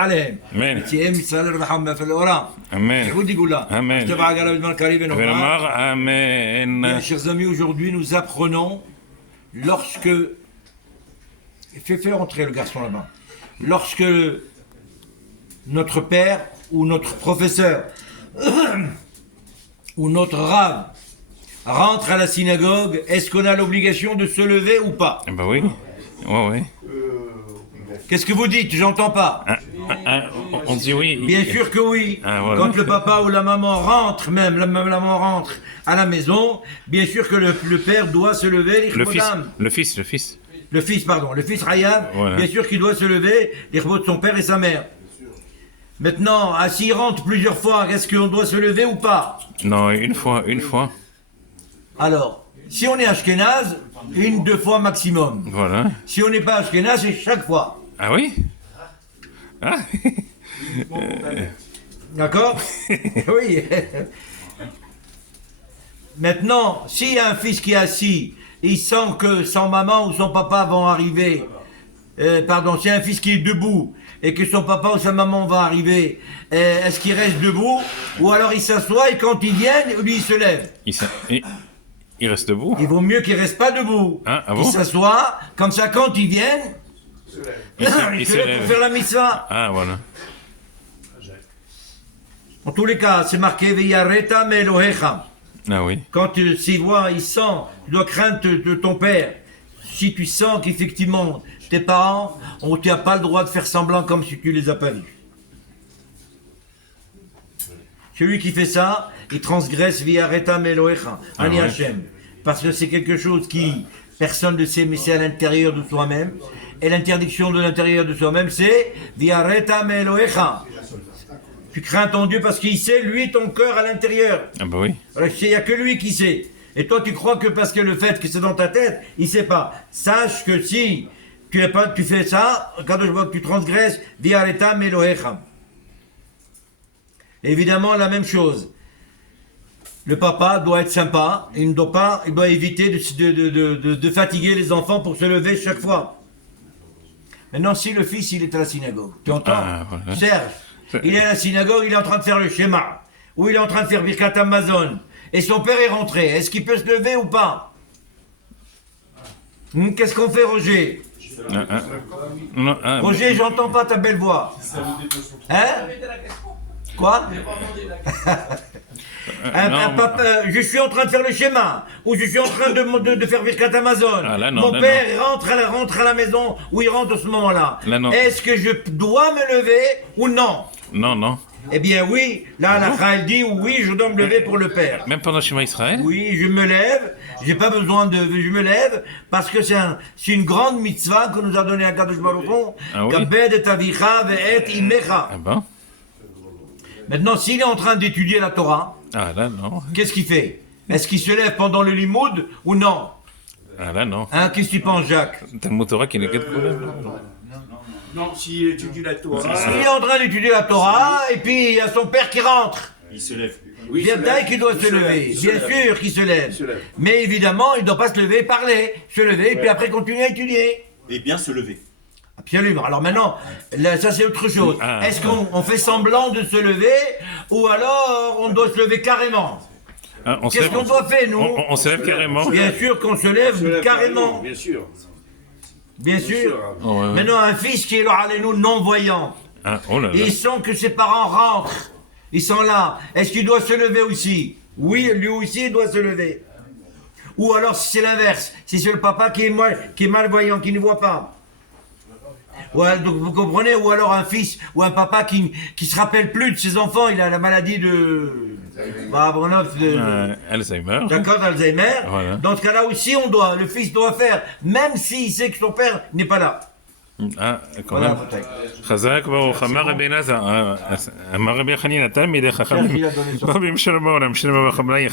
عليهم. Amen. تيم يسال الرحمة في الأورام. Amen. يقول là. Amen. Je te parle à la Karim et Vraiment, Amen. Bien, chers amis, aujourd'hui nous apprenons lorsque. Fais entrer le garçon là-bas. Lorsque notre père ou notre professeur ou notre rave rentre à la synagogue, est-ce qu'on a l'obligation de se lever ou pas? Eh ben oui. Ouais, ouais. Qu'est-ce que vous dites? J'entends pas. On dit oui. Bien sûr que oui. Ah, voilà. Quand le papa ou la maman rentre, même la maman rentre à la maison, bien sûr que le père doit se lever. Le fils. Le fils Rayab, Voilà. bien sûr qu'il doit se lever, les de son père et sa mère. Maintenant, s'il rentre plusieurs fois, est-ce qu'on doit se lever ou pas? Non, une fois. Alors, si on est Ashkenaz, 1-2 fois maximum. Voilà. Si on n'est pas Ashkenaz, c'est chaque fois. Ah oui? Ah. D'accord? Oui. Maintenant, s'il y a un fils qui est assis, il sent que son maman ou son papa vont arriver. S'il y a un fils qui est debout et que son papa ou sa maman va arriver, est-ce qu'il reste debout? Ou alors il s'assoit et quand ils viennent, lui il se lève? Il reste debout. Il vaut mieux qu'il reste pas debout. Ah bon? Il s'assoit, comme ça quand ils viennent, il se lève pour faire la mitzvah. Ah voilà. En tous les cas, c'est marqué Veyareta Melohecha. Ah oui. Quand il sent, tu dois craindre de ton père. Si tu sens qu'effectivement, tes parents, tu n'as pas le droit de faire semblant comme si tu les as pas vus. Celui qui fait ça, il transgresse via Retam Elohecha, Ani ouais. Hashem. Parce que c'est quelque chose qui, personne ne sait, mais c'est à l'intérieur de soi-même. Et l'interdiction de l'intérieur de soi-même, c'est via Retam Elohecha. Tu crains ton Dieu parce qu'il sait, lui, ton cœur à l'intérieur. Ah bah oui. Il n'y a que lui qui sait. Et toi, tu crois que parce que le fait que c'est dans ta tête, il ne sait pas. Sache que si tu fais ça, quand je vois que tu transgresses, via l'état Melohecha. Évidemment, la même chose. Le papa doit être sympa. Il doit éviter de fatiguer les enfants pour se lever chaque fois. Maintenant, si le fils, il est à la synagogue, tu entends? Voilà. Serge, il est à la synagogue, il est en train de faire le schéma, ou il est en train de faire Birkat Amazon, et son père est rentré. Est-ce qu'il peut se lever ou pas? Qu'est-ce qu'on fait, Roger? Roger, j'entends pas ta belle voix. Hein? Quoi? Je suis en train de faire le schéma, ou je suis en train de faire Birkat Amazon. Mon père rentre à la maison, ou il rentre à ce moment-là. Est-ce que je dois me lever ou non? Non. Eh bien oui, là la Chal dit oui, je dois me lever pour le père. Même pendant Shema Israël? Oui, je me lève, j'ai pas besoin je me lève, parce que c'est une grande mitzvah que nous a donné Akadosh Baruch Hu. Kabed et avicha ve'et imecha. Ah bon? Maintenant, s'il est en train d'étudier la Torah, ah là non. Qu'est-ce qu'il fait? Est-ce qu'il se lève pendant le limoud ou non? Ah là non. Hein, qu'est-ce que tu penses, Jacques? Talmud Torah qui n'est que Non, s'il étudie la Torah. S'il est en train d'étudier la Torah, et puis il y a son père qui rentre. Il se lève. Bien sûr qu'il doit se lever. Bien sûr qu'il se lève. Mais évidemment, il ne doit pas se lever, parler. Se lever, et puis après continuer à étudier. Et bien se lever. Absolument. Alors maintenant, là, ça c'est autre chose. Est-ce qu'on fait semblant de se lever, ou alors on doit se lever carrément? Qu'est-ce qu'on doit faire, nous? On se lève carrément. Bien sûr qu'on se lève carrément. Bien sûr. Bien sûr. Oh, ouais. Maintenant, un fils qui est là, nous non-voyant, il sent que ses parents rentrent, ils sont là. Est-ce qu'il doit se lever aussi? Oui, lui aussi, il doit se lever. Ou alors, si c'est l'inverse, si c'est le papa qui est malvoyant, qui ne voit pas. Donc, vous comprenez? Ou alors un fils ou un papa qui se rappelle plus de ses enfants, il a la maladie de Alzheimer. D'accord, d'Alzheimer. Voilà. Dans ce cas-là aussi, le fils doit faire, même s'il sait que son père n'est pas là. Ah, quand même. חזק ברוך אמר רבי אלעזר, אמר רבי חנינא תלמידי חכמים רבים שלמה ולמשל במחבלי